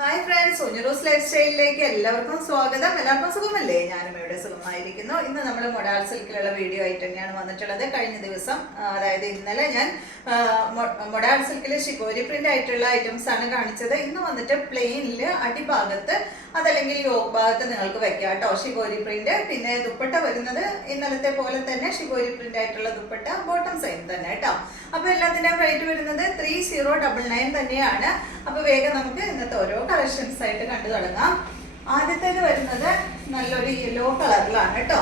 Hi friends, ഉഞ്ഞറൂസ് life സ്റ്റൈലിലേക്ക് എല്ലാവർക്കും സ്വാഗതം. എല്ലാവർക്കും സുഖമല്ലേ? ഞാനും ഇവിടെ സുഖമായിരിക്കുന്നു. ഇന്ന് നമ്മൾ മൊഡാൾ സിൽക്കിലുള്ള വീഡിയോ ആയിട്ട് തന്നെയാണ് വന്നിട്ടുള്ളത്. കഴിഞ്ഞ ദിവസം അതായത് ഇന്നലെ ഞാൻ മൊഡാൾ സിൽക്കിൽ ഷിബോരി പ്രിന്റ് ആയിട്ടുള്ള ഐറ്റംസ് ആണ് കാണിച്ചത്. ഇന്ന് വന്നിട്ട് പ്ലെയിനിൽ അടിഭാഗത്ത് അതല്ലെങ്കിൽ യോക്ക് ഭാഗത്ത് നിങ്ങൾക്ക് വെക്കാം കേട്ടോ ഷിബോരി പ്രിന്റ്. പിന്നെ ദുപ്പട്ട വരുന്നത് ഇന്നലത്തെ പോലെ തന്നെ ഷിബോരി പ്രിന്റ് ആയിട്ടുള്ള ദുപ്പട്ട, ബോട്ടം സെയിം തന്നെ കേട്ടോ. അപ്പൊ എല്ലാത്തിന്റെയും റേറ്റ് വരുന്നത് 3099 തന്നെയാണ്. അപ്പൊ വേഗം നമുക്ക് ഇന്നത്തെ ഓരോ കളക്ഷൻസ് ആയിട്ട് കണ്ടു തുടങ്ങാം. ആദ്യത്തേത് വരുന്നത് നല്ലൊരു യെല്ലോ കളറിലാണ് കേട്ടോ.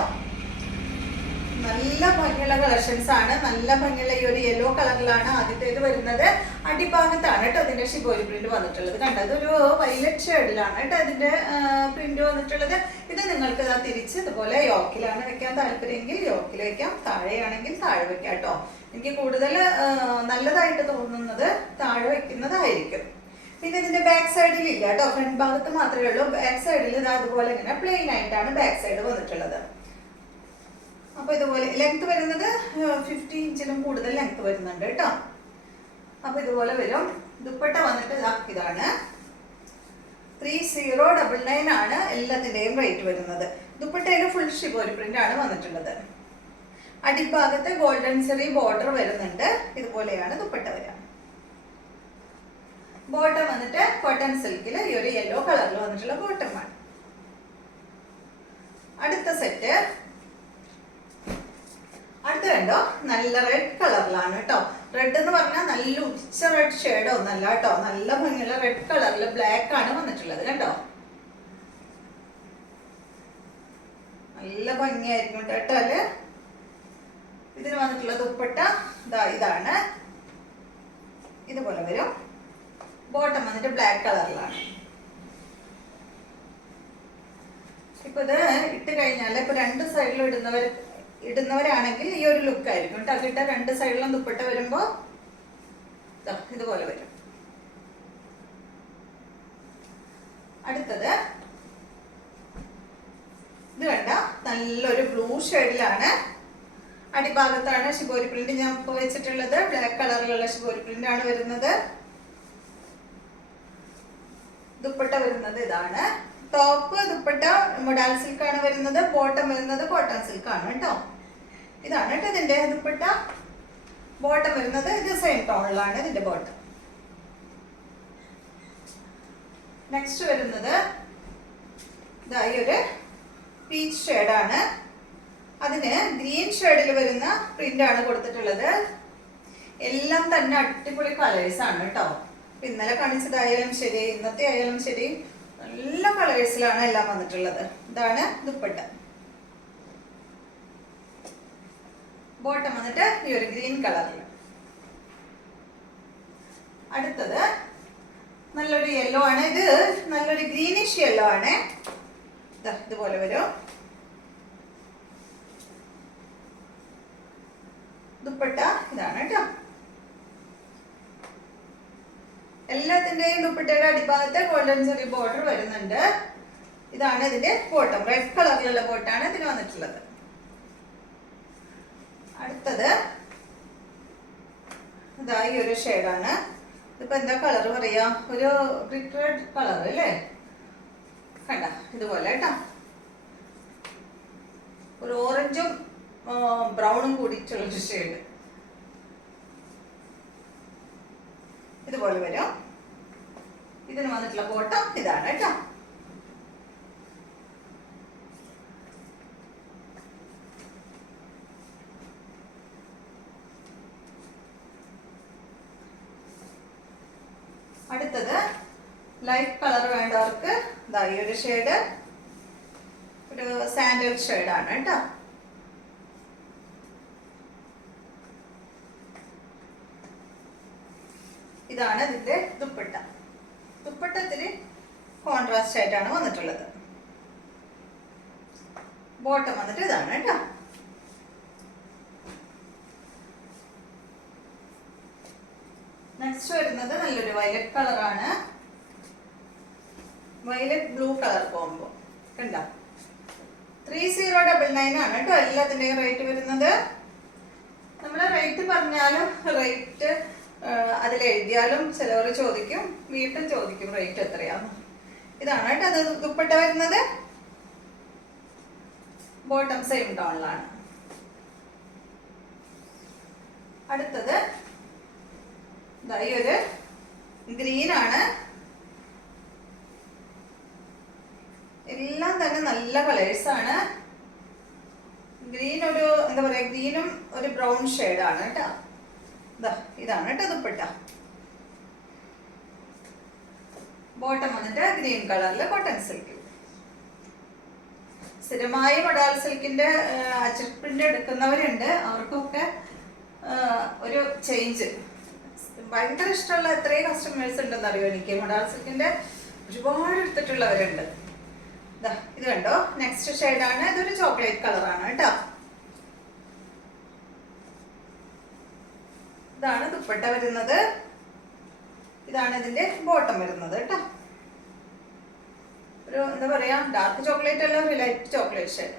നല്ല ഭംഗിയുള്ള കളക്ഷൻസ് ആണ്. നല്ല ഭംഗിയുള്ള ഈ ഒരു യെല്ലോ കളറിലാണ് ആദ്യത്തേത് വരുന്നത്. അടിഭാഗത്താണ് കേട്ടോ അതിന്റെ ഷിബോരി പ്രിന്റ് വന്നിട്ടുള്ളത്. കണ്ടോ, ഇതൊരു വൈലറ്റ് ഷെയ്ഡിലാണ് കേട്ടോ ഇതിന്റെ പ്രിന്റ് വന്നിട്ടുള്ളത്. ഇത് നിങ്ങൾക്ക് തിരിച്ച് ഇതുപോലെ യോക്കിലാണ് വെക്കാൻ താല്പര്യമെങ്കിൽ യോക്കിൽ വെക്കാം, താഴെയാണെങ്കിൽ താഴെ വെക്കാം കേട്ടോ. എനിക്ക് കൂടുതൽ നല്ലതായിട്ട് തോന്നുന്നത് താഴെ വെക്കുന്നതായിരിക്കും. പിന്നെ ഇതിന്റെ ബാക്ക് സൈഡിൽ ഇല്ല കേട്ടോ, ഫ്രണ്ട് ഭാഗത്ത് മാത്രമേ ഉള്ളൂ. ബാക്ക് സൈഡിൽ ഇത് അതുപോലെ ഇങ്ങനെ പ്ലെയിൻ ആയിട്ടാണ് ബാക്ക് സൈഡ് വന്നിട്ടുള്ളത്. അപ്പൊ ഇതുപോലെ ലെങ്ത് വരുന്നത് 50 ഇഞ്ചിലും കൂടുതൽ ലെങ്ത് വരുന്നുണ്ട് കേട്ടോ. അപ്പൊ ഇതുപോലെ വരും. ദുപ്പട്ട വന്നിട്ട് ഇതാണ് 3099 ആണ് എല്ലാത്തിന്റെയും റേറ്റ് വരുന്നത്. ദുപ്പട്ടയില് ഫുൾ ഷിബോരി പ്രിന്റ് ആണ് വന്നിട്ടുള്ളത്. അടിഭാഗത്ത് ഗോൾഡൻ സെറി ബോർഡർ വരുന്നുണ്ട്. ഇതുപോലെയാണ് ദുപ്പട്ട വരിക. ബോട്ടം വന്നിട്ട് കോട്ടൺ സിൽക്കിൽ ഈ ഒരു യെല്ലോ കളറിൽ വന്നിട്ടുള്ള ബോട്ടമാണ്. അടുത്ത സെറ്റ് അടുത്ത കണ്ടോ, നല്ല റെഡ് കളറിലാണ് കേട്ടോ. റെഡ് എന്ന് പറഞ്ഞാൽ നല്ല ഉച്ച റെഡ് ഷെയ്ഡോ ഒന്നല്ല കേട്ടോ. നല്ല ഭംഗിയുള്ള റെഡ് കളറിൽ ബ്ലാക്ക് ആണ് വന്നിട്ടുള്ളത് കേട്ടോ. നല്ല ഭംഗിയായിരിക്കും കേട്ടാല്. ഇതിന് വന്നിട്ടുള്ള ദുപ്പട്ട ഇതാണ്, ഇതുപോലെ വരും. ബോട്ടം വന്നിട്ട് ബ്ലാക്ക് കളറിലാണ്. ഇപ്പൊ ഇത് ഇട്ട് കഴിഞ്ഞാൽ ഇപ്പൊ രണ്ട് സൈഡിലും ഇടുന്നവരാണെങ്കിൽ ഈ ഒരു ലുക്ക് ആയിരിക്കും കേട്ടോ. അതിട്ട രണ്ട് സൈഡിലും ദുപ്പട്ട വരുമ്പോ ഇതുപോലെ വരും. അടുത്തത് ഇത് വേണ്ട, നല്ലൊരു ബ്ലൂ ഷെയ്ഡിലാണ്. അടിഭാഗത്താണ് ഷിബോരി പ്രിന്റ് ഞാൻ ഇപ്പൊ വെച്ചിട്ടുള്ളത്. ബ്ലാക്ക് കളറിലുള്ള ഷിബോരി പ്രിന്റ് ആണ് വരുന്നത്. ദുപ്പട്ട വരുന്നത് ഇതാണ്. ടോപ്പ് ദുപ്പട്ട മൊഡാൾ സിൽക്ക് ആണ് വരുന്നത്. ബോട്ടം വരുന്നത് കോട്ടൺ സിൽക്ക് ആണ് കേട്ടോ. ഇതാണ് കേട്ടോ ഇതിന്റെ ദുപ്പട്ട. ബോട്ടം വരുന്നത് ഇത് സെയിം ടോണിലാണ് ഇതിന്റെ ബോട്ടം. നെക്സ്റ്റ് വരുന്നത് ഈ ഒരു പീച്ച് ഷെയ്ഡാണ്. അതിന് ഗ്രീൻ ഷെയ്ഡിൽ വരുന്ന പ്രിന്റ് ആണ് കൊടുത്തിട്ടുള്ളത്. എല്ലാം തന്നെ അടിപൊളി കളേഴ്സ് ആണ് കേട്ടോ. ഇന്നലെ കാണിച്ചതായാലും ശരി, ഇന്നത്തെ ആയാലും ശരി, നല്ല കളേഴ്സിലാണ് എല്ലാം വന്നിട്ടുള്ളത്. ഇതാണ് ദുപ്പട്ട. ബോട്ടം വന്നിട്ട് ഈ ഒരു ഗ്രീൻ കളറിൽ. അടുത്തത് നല്ലൊരു യെല്ലോ ആണ്. ഇത് നല്ലൊരു ഗ്രീനിഷ് യെല്ലോ ആണ്. ഇതുപോലെ വരും. ദുപ്പട്ട ഇതാണ് കേട്ടോ. എല്ലാത്തിന്റെയും ദുപ്പട്ടയുടെ അടിഭാഗത്ത് ഗോൾഡൻ സെറി ബോർഡർ വരുന്നുണ്ട്. ഇതാണ് ഇതിന്റെ ബോട്ടം. റെഡ് കളറിലുള്ള ബോട്ടാണ് ഇതിന് വന്നിട്ടുള്ളത്. അടുത്തത് ഈ ഒരു ഷെയ്ഡാണ്. ഇതിപ്പോ എന്താ കളർ പറയാ, ഒരു ബ്രിക്ക് റെഡ് കളർ അല്ലേ. കണ്ട ഇതുപോലെ കേട്ടോ, ഒരു ഓറഞ്ചും ബ്രൗണും കൂടിയിട്ടുള്ളൊരു ഷെയ്ഡ്. ഇതുപോലെ വരും. ഇതിന് വന്നിട്ടുള്ള ബോട്ടം ഇതാണ് കേട്ടോ. അടുത്തത് ലൈറ്റ് കളർ വേണ്ടവർക്ക് ഈ ഒരു ഷെയ്ഡ്, ഒരു സാൻഡൽ ഷെയ്ഡാണ് കേട്ടോ. ഇതാണ് ഇതിന്റെ ദുപ്പട്ട. ദുപ്പട്ടത്തിന് കോൺട്രാസ്റ്റ് ആയിട്ടാണ് വന്നിട്ടുള്ളത്. ബോട്ടം വന്നിട്ട് ഇതാണ് കേട്ടോ. നെക്സ്റ്റ് വരുന്നത് നല്ലൊരു വയലറ്റ് കളറാണ്. വയലറ്റ് ബ്ലൂ കളർ കോംബോ കണ്ടോ. 3099 ആണ് കേട്ടോ എല്ലാത്തിന്റെയും റേറ്റ് വരുന്നത്. നമ്മള് റേറ്റ് പറഞ്ഞാലും റേറ്റ് അതിലെഴുതിയാലും ചിലവർ ചോദിക്കും, വീട്ടിൽ ചോദിക്കും റേറ്റ് എത്രയാന്ന്. ഇതാണ് കേട്ടോ അത് ദുപ്പട്ട വരുന്നത്. ബോട്ടം സെയിം ടോണിലാണ്. അടുത്തത് ഈ ഒരു ഗ്രീൻ ആണ്. എല്ലാം തന്നെ നല്ല കളേഴ്സ് ആണ്. ഗ്രീൻ ഒരു എന്താ പറയാ, ഗ്രീനും ഒരു ബ്രൗൺ ഷെയ്ഡാണ് കേട്ടോ. ഇതാണ് കേട്ടോ ദുപ്പട്ട. ബോട്ടം വന്നിട്ട് ഗ്രീൻ കളറില് കോട്ടൺ സിൽക്ക്. സ്ഥിരമായി മൊഡാൾ സിൽക്കിന്റെ അച്ചടി പ്രിന്റ് എടുക്കുന്നവരുണ്ട്, അവർക്കൊക്കെ ഒരു ചേഞ്ച്. ഭയങ്കര ഇഷ്ടമുള്ള എത്രയും കസ്റ്റമേഴ്സ് ഉണ്ടെന്ന് അറിയോ എനിക്ക്. മൊഡാൾ സിൽക്കിന്റെ ഒരുപാട് എടുത്തിട്ടുള്ളവരുണ്ട്. ഇത് കണ്ടോ, നെക്സ്റ്റ് ഷെയ്ഡാണ്. ഇതൊരു ചോക്ലേറ്റ് കളറാണ് കേട്ടോ. ഇതാണ് ദുപ്പട്ട വരുന്നത്. ഇതാണ് ഇതിന്റെ ബോട്ടം വരുന്നത് കേട്ടോ. ഒരു എന്താ പറയാ, ഡാർക്ക് ചോക്ലേറ്റ് അല്ല, ഒരു ലൈറ്റ് ചോക്ലേറ്റ് ഷെയ്ഡ്.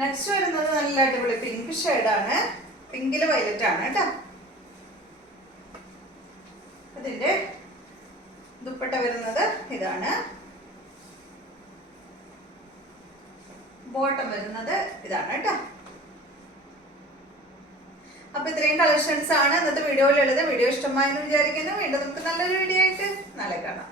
നെക്സ്റ്റ് വരുന്നത് നല്ല അടിപൊളി പിങ്ക് ഷെയ്ഡാണ്. പിങ്കില് വയലറ്റ് ആണ് കേട്ടോ. അതിന്റെ ദുപ്പട്ട വരുന്നത് ഇതാണ്. ബോട്ടം വരുന്നത് ഇതാണ് കേട്ടോ. അപ്പൊ ഇത്രയും കളക്ഷൻസ് ആണ് ഇന്നത്തെ വീഡിയോയിലുള്ളത്. വീഡിയോ ഇഷ്ടമായെന്ന് വിചാരിക്കുന്നു. വീണ്ടും നമുക്ക് നല്ലൊരു വീഡിയോ ആയിട്ട് നാളെ കാണാം.